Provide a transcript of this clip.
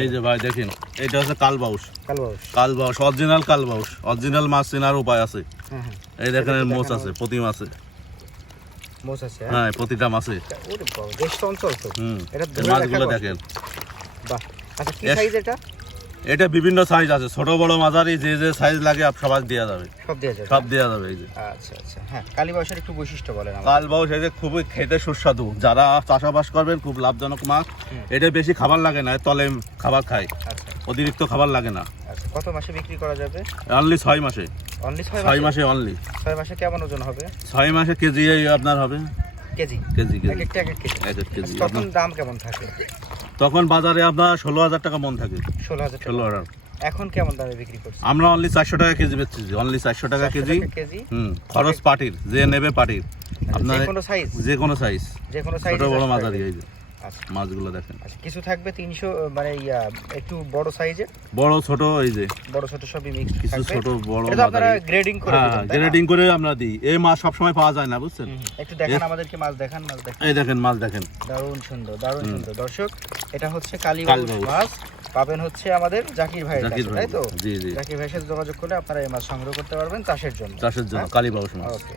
এই যে ভাই দেখেন, এটা হচ্ছে কালবাউস। কালবাউস। কালবাউস অরিজিনাল কালবাউস। অরিজিনাল মাছ চেনার উপায় আছে। হ্যাঁ হ্যাঁ। এই দেখেন মোচ আছে, প্রতি মাছে। মোচ আছে? হ্যাঁ, প্রতিটা মাছে। ওরে বাবা, দেশ তো অঞ্চল তো। এই মাছগুলো দেখেন। বাহ। আচ্ছা, কি সাইজ এটা? এটা বিভিন্ন সাইজ আছে, ছোট বড় মাঝারি, যে যে সাইজ লাগে সবাই দেওয়া যাবে। সব দেওয়া যাবে? সব দেওয়া যাবে। এই যে আচ্ছা আচ্ছা, হ্যাঁ। কালীবাউসের একটু বৈশিষ্ট্য বলেন আমাকে। কালবাউস এটা খুবই খেতে সুস্বাদু, যারা চাষাবাস করবেন খুব লাভজনক মাছ। এটা বেশি খাবার লাগে না, তলে খাবার খায়। আচ্ছা, অতিরিক্ত খাবার লাগে না। আচ্ছা। কত মাসে বিক্রি করা যাবে? অনলি 6 মাসে। অনলি 6 মাসে অনলি। 6 মাসে কেমন ওজন হবে? 6 মাসে কেজি আপনার হবে। কেজি? কেজি এক একটা এক এক কেজি? এক এক কেজি। তখন দাম কেমন থাকে? তখন বাজারে আপনার 16,000 টাকা মন থাকে। 16,000 টাকা। 16,000। এখন কেমন দামে বিক্রি করছে? আমরা অনলি 400 টাকা কেজি বেচছি। অনলি 400 টাকা কেজি। কেজি? খরচ পাটির, যে নেবে পাটির। আপনার যে কোনো সাইজ? যে কোনো সাইজ। যে কোনো সাইজ? ছোট বড় মাঝারি। এই যে আচ্ছা, মাছগুলো দেখেন। আচ্ছা। কিছু থাকবে 300, মানে একটু বড় সাইজে? বড় ছোট, এই যে বড় ছোট সবই মিক্স কিছু থাকবে? ছোট বড় এটা তো আপনারা মাঝারি। গ্রেডিং করে দিবেন, হ্যাঁ, তাই না? গ্রেডিং করে আমরা দিই। এই মাছ সব সময় পাওয়া যায় না, বুঝছেন? একটু দেখান আমাদেরকে, মাছ দেখান, মাছ দেখান। এই দেখেন মাছ দেখেন। দারুণ সুন্দর, দারুণ সুন্দর। দর্শক, এটা হচ্ছে কালীবাউস মাছ। পাবেন হচ্ছে আমাদের জাকির ভাইয়ের কাছে, জাকির ভাই। তাই তো? জি জি। জাকির ভাইয়ের সাথে যোগাযোগ করলে আপনারা এই মাছ সংগ্রহ করতে পারবেন চাষের জন্য। চাষের জন্য কালীবাউস মাছ। ওকে।